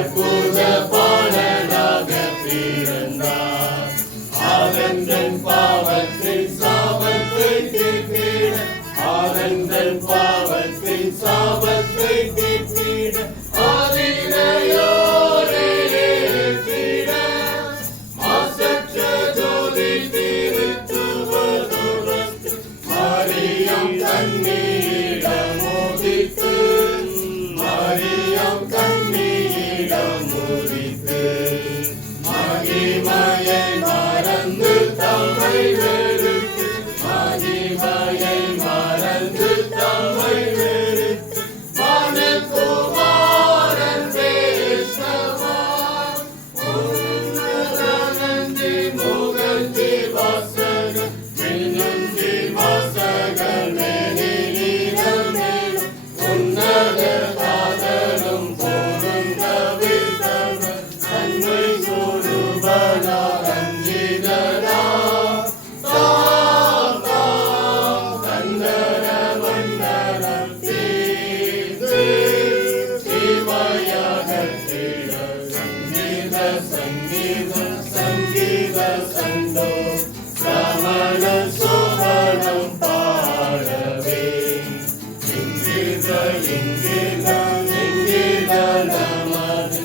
அற்புத பாடலாக பிறந்தார். ஆதந்தன் பாவத்தின் சாபத்தை தீர்த்திட, ஆதந்தன் பாவத்தின் சாபத்தை தீர்த்திட, ஆதிரையோரே ஏற்றிட, மாசற்ற ஜோதி திருத்துவதுரத்து மரியம் கன்னியிடம் உதித்து, மரியம் கன்னியிடம் உதித்து, மகிமையை மறந்து தம்மை வெறுத்து, மகிமையை மறந்து தம்மை வெறுத்து, மனுக்குமாரன் வேஷமாய் உன்னதனந்தி முகந்தி வாசகன் மின்னுந்தி வாசகன் மேனிலிடமேலும் உன்னத காதலும் பொருந்த விதவன் தன்மை சொருபனா அஞ்சிதரா தாம் தாம் கந்தர மண்டலம் தீர்த்து தீமையகற்றிட சங்கீத சங்கீத சங்கீத சந்தோ ரமண சோபனம் பாடவே இங்கித இங்கித இங்கித நமது